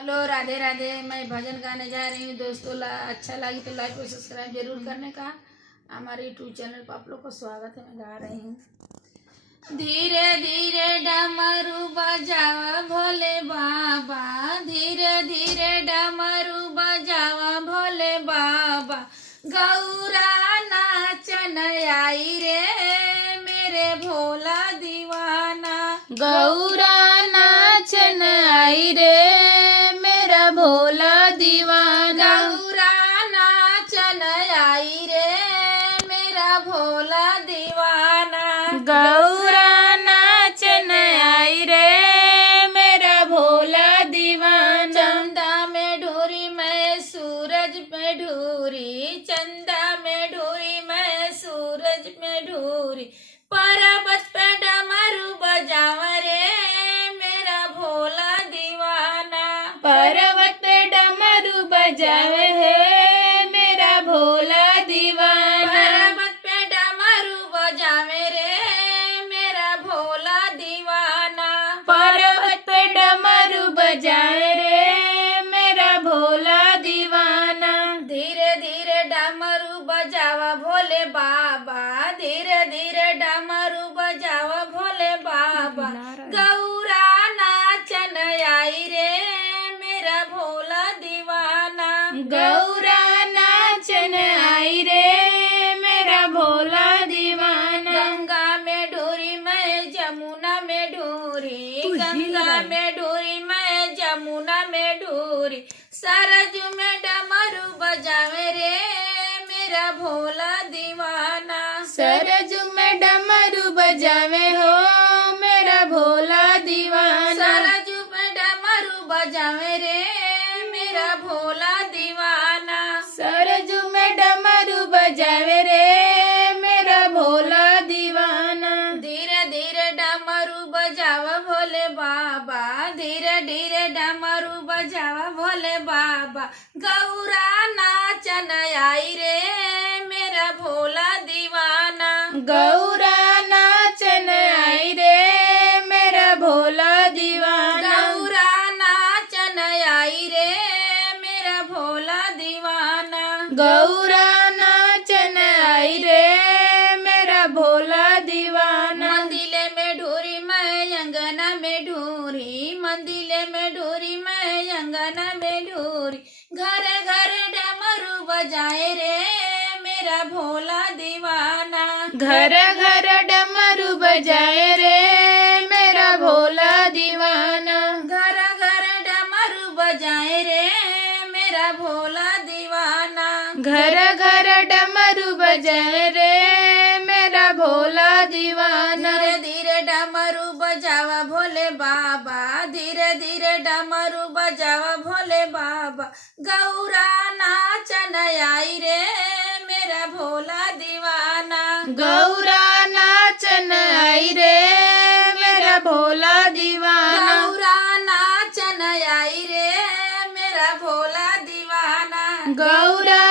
Hello, Radhe Radhe. मैं भजन गाने जा रही हूँ दोस्तों। अच्छा लगे तो लाइक और सब्सक्राइब जरूर करने का। हमारे यूट्यूब चैनल पर आप लोग को स्वागत है। मैं गा रही हूँ। धीरे धीरे डमरू बजावा भोले बाबा, धीरे धीरे डमरू बजावा भोले बाबा। गौरा नाचन आई रे मेरे भोला दीवाना, गौरा नाचन आई रे मेरा भोला दीवाना। गौरा नाचन आई रे मेरा भोला दीवाना। गौरा नाचन आई रे मेरा भोला दीवाना। चंदा में ढूरी मैं सूरज में ढूरी, चंदा में ढूरी मैं सूरज में ढूरी। पर्वत पे डमरू बजावा रे मेरा भोला दीवाना। पर्वत पे डमरू बजावे है मेरा भोला दीवाना। पर्वत पे डमरू बजावे रे मेरा भोला दीवाना। पर्वत पे डमरू बजावे रे मेरा भोला दीवाना। धीरे धीरे डमरू बजावा भोले बाबा, धीरे धीरे डमरू बजावा भोले बाबा। गौरा नाचन आई रे मेरा भोला दीवाना। गौरा नाचन आई रे मेरा भोला दीवाना। गंगा में ढूरी मैं जमुना में ढूरी, गंगा में ढूरी मैं जमुना में ढूरी। सरजू में डमरू बजावे रे मेरा भोला दीवाना। सरजू में डमरू बजावे हो मेरा भोला दीवाना। सरजू में डमरू बजावे रे मेरा भोला दीवाना। सरजू में डमरू बजावे रे मेरा भोला दीवाना। धीरे धीरे डमरू बजावा भोले बाबा, धीरे धीरे डमरू बजावा भोले बाबा। गौरा नाचन आई रे मेरा भोला दीवाना। गौरा नाचन आई रे मेरा भोला दीवाना। गौरा नाचन आई रे मेरा भोला दीवाना। गौरा नाचन आई रे मेरा भोला दीवाना। मंदिले में ढूरी मैं अंगना में ढूरी, मंदिले में ढूरी मैं अंगना में ढूरी। घर घर डमरू बजाए रे मेरा भोला दीवाना। घर घर डमरू बजाए रे मेरा भोला दीवाना। घर घर डमरू बजाए रे मेरा भोला दीवाना। घर घर डमरू बजाए रे मेरा भोला दीवाना। धीरे धीरे डमरू बजावा भोले बाबा, धीरे धीरे डमरू बजावा भोले बाबा। गौरा नाचन आई रे मेरा भोला दीवाना। गौरा नाचन आई रे मेरा भोला दीवाना। गौरा नाचन आई रे मेरा भोला दीवाना। गौरा